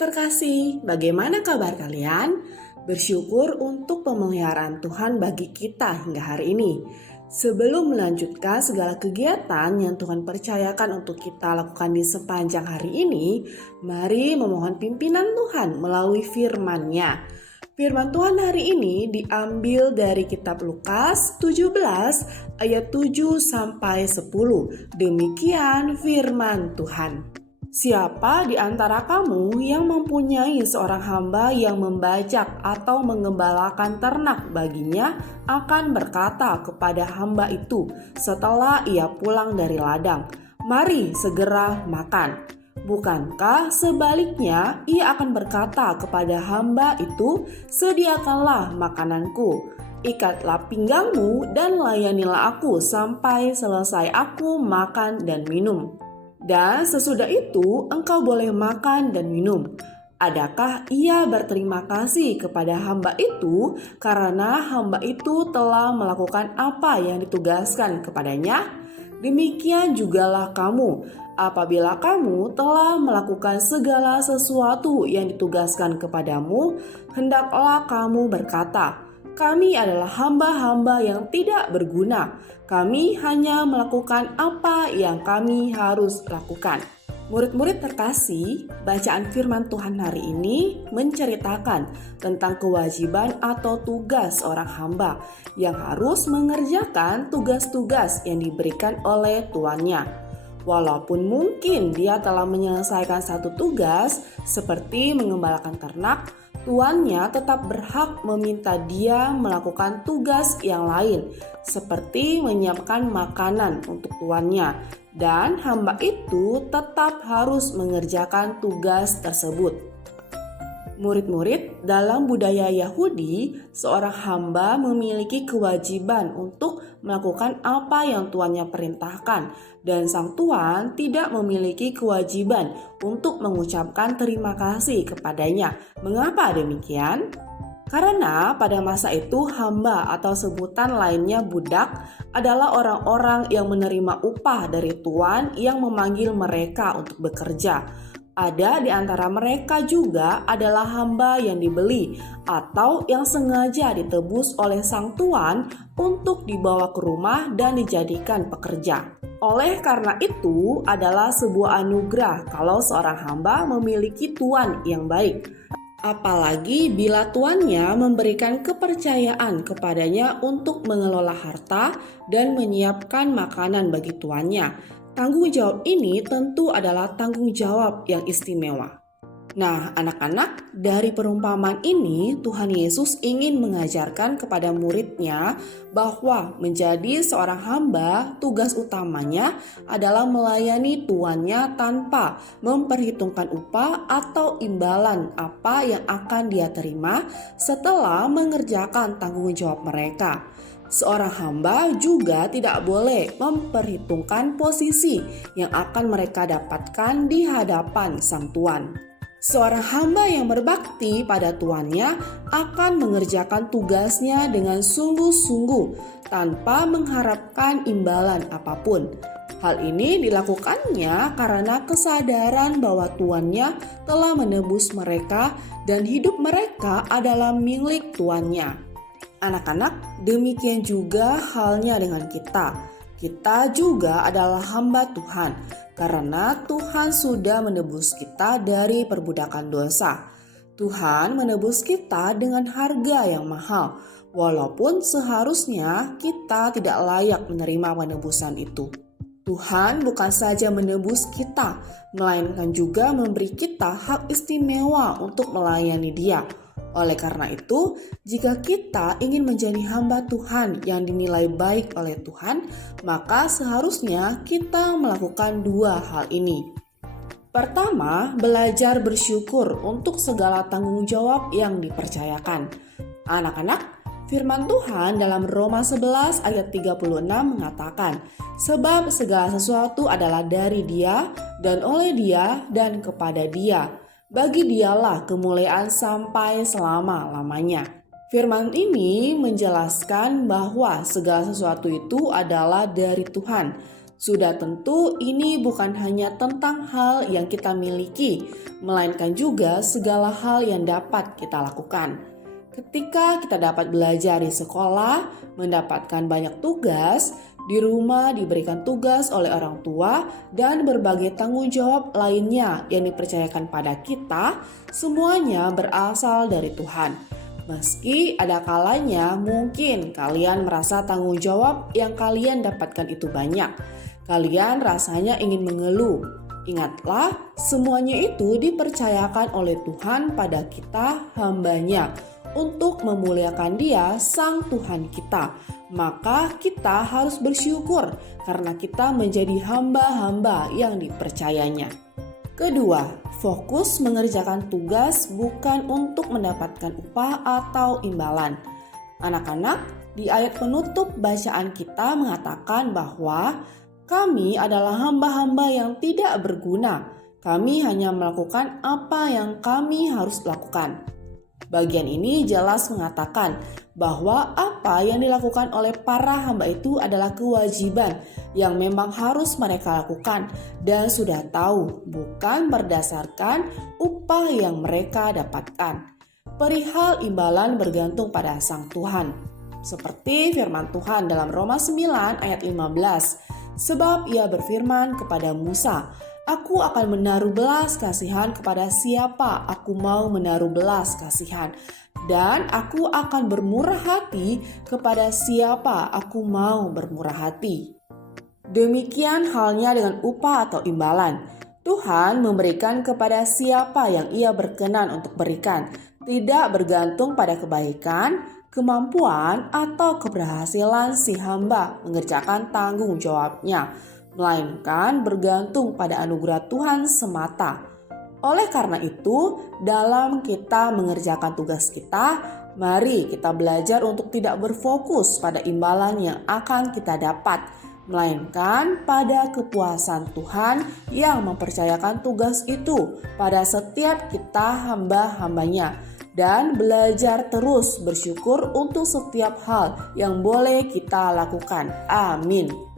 Murid-murid terkasih, bagaimana kabar kalian? Bersyukur untuk pemeliharaan Tuhan bagi kita hingga hari ini. Sebelum melanjutkan segala kegiatan yang Tuhan percayakan untuk kita lakukan di sepanjang hari ini, mari memohon pimpinan Tuhan melalui firman-Nya. Firman Tuhan hari ini diambil dari kitab Lukas 17 ayat 7 sampai 10. Demikian firman Tuhan. Siapa di antara kamu yang mempunyai seorang hamba yang membajak atau mengembalakan ternak baginya akan berkata kepada hamba itu setelah ia pulang dari ladang, "Mari segera makan." Bukankah sebaliknya ia akan berkata kepada hamba itu, "Sediakanlah makananku, ikatlah pinggangmu dan layanilah aku sampai selesai aku makan dan minum. Dan sesudah itu engkau boleh makan dan minum." Adakah ia berterima kasih kepada hamba itu karena hamba itu telah melakukan apa yang ditugaskan kepadanya? Demikian jugalah kamu, apabila kamu telah melakukan segala sesuatu yang ditugaskan kepadamu, hendaklah kamu berkata, "Kami adalah hamba-hamba yang tidak berguna. Kami hanya melakukan apa yang kami harus lakukan." Murid-murid terkasih, bacaan firman Tuhan hari ini menceritakan tentang kewajiban atau tugas seorang hamba yang harus mengerjakan tugas-tugas yang diberikan oleh tuannya. Walaupun mungkin dia telah menyelesaikan satu tugas seperti mengembalakan ternak, tuannya tetap berhak meminta dia melakukan tugas yang lain, seperti menyiapkan makanan untuk tuannya, dan hamba itu tetap harus mengerjakan tugas tersebut. Murid-murid, dalam budaya Yahudi, seorang hamba memiliki kewajiban untuk melakukan apa yang tuannya perintahkan, dan sang tuan tidak memiliki kewajiban untuk mengucapkan terima kasih kepadanya. Mengapa demikian? Karena pada masa itu hamba atau sebutan lainnya budak adalah orang-orang yang menerima upah dari tuan yang memanggil mereka untuk bekerja. Ada di antara mereka juga adalah hamba yang dibeli atau yang sengaja ditebus oleh sang tuan untuk dibawa ke rumah dan dijadikan pekerja. Oleh karena itu adalah sebuah anugerah kalau seorang hamba memiliki tuan yang baik. Apalagi bila tuannya memberikan kepercayaan kepadanya untuk mengelola harta dan menyiapkan makanan bagi tuannya. Tanggung jawab ini tentu adalah tanggung jawab yang istimewa. Nah, anak-anak, dari perumpamaan ini Tuhan Yesus ingin mengajarkan kepada muridnya bahwa menjadi seorang hamba, tugas utamanya adalah melayani tuannya tanpa memperhitungkan upah atau imbalan apa yang akan dia terima setelah mengerjakan tanggung jawab mereka. Seorang hamba juga tidak boleh memperhitungkan posisi yang akan mereka dapatkan di hadapan sang tuan. Seorang hamba yang berbakti pada tuannya akan mengerjakan tugasnya dengan sungguh-sungguh tanpa mengharapkan imbalan apapun. Hal ini dilakukannya karena kesadaran bahwa tuannya telah menebus mereka dan hidup mereka adalah milik tuannya. Anak-anak, demikian juga halnya dengan kita. Kita juga adalah hamba Tuhan, karena Tuhan sudah menebus kita dari perbudakan dosa. Tuhan menebus kita dengan harga yang mahal, walaupun seharusnya kita tidak layak menerima penebusan itu. Tuhan bukan saja menebus kita, melainkan juga memberi kita hak istimewa untuk melayani Dia. Oleh karena itu, jika kita ingin menjadi hamba Tuhan yang dinilai baik oleh Tuhan, maka seharusnya kita melakukan dua hal ini. Pertama, belajar bersyukur untuk segala tanggung jawab yang dipercayakan. Anak-anak, firman Tuhan dalam Roma 11 ayat 36 mengatakan, "Sebab segala sesuatu adalah dari Dia, dan oleh Dia, dan kepada Dia. Bagi Dialah kemuliaan sampai selama-lamanya." Firman ini menjelaskan bahwa segala sesuatu itu adalah dari Tuhan. Sudah tentu ini bukan hanya tentang hal yang kita miliki, melainkan juga segala hal yang dapat kita lakukan. Ketika kita dapat belajar di sekolah, mendapatkan banyak tugas, di rumah diberikan tugas oleh orang tua, dan berbagai tanggung jawab lainnya yang dipercayakan pada kita, semuanya berasal dari Tuhan. Meski ada kalanya mungkin kalian merasa tanggung jawab yang kalian dapatkan itu banyak. Kalian rasanya ingin mengeluh. Ingatlah, semuanya itu dipercayakan oleh Tuhan pada kita hamba-Nya untuk memuliakan Dia, Sang Tuhan kita. Maka kita harus bersyukur karena kita menjadi hamba-hamba yang dipercayanya. Kedua, fokus mengerjakan tugas bukan untuk mendapatkan upah atau imbalan. Anak-anak, di ayat penutup bacaan kita mengatakan bahwa kami adalah hamba-hamba yang tidak berguna. Kami hanya melakukan apa yang kami harus lakukan. Bagian ini jelas mengatakan bahwa apa yang dilakukan oleh para hamba itu adalah kewajiban yang memang harus mereka lakukan dan sudah tahu, bukan berdasarkan upah yang mereka dapatkan. Perihal imbalan bergantung pada Sang Tuhan. Seperti firman Tuhan dalam Roma 9 ayat 15, sebab Ia berfirman kepada Musa, Aku akan menaruh belas kasihan kepada siapa aku mau menaruh belas kasihan. Dan aku akan bermurah hati kepada siapa aku mau bermurah hati. Demikian halnya dengan upah atau imbalan. Tuhan memberikan kepada siapa yang Ia berkenan untuk berikan. Tidak bergantung pada kebaikan, kemampuan, atau keberhasilan si hamba mengerjakan tanggung jawabnya, melainkan bergantung pada anugerah Tuhan semata. Oleh karena itu, dalam kita mengerjakan tugas kita, mari kita belajar untuk tidak berfokus pada imbalan yang akan kita dapat, melainkan pada kepuasan Tuhan yang mempercayakan tugas itu pada setiap kita hamba-hambanya, dan belajar terus bersyukur untuk setiap hal yang boleh kita lakukan. Amin.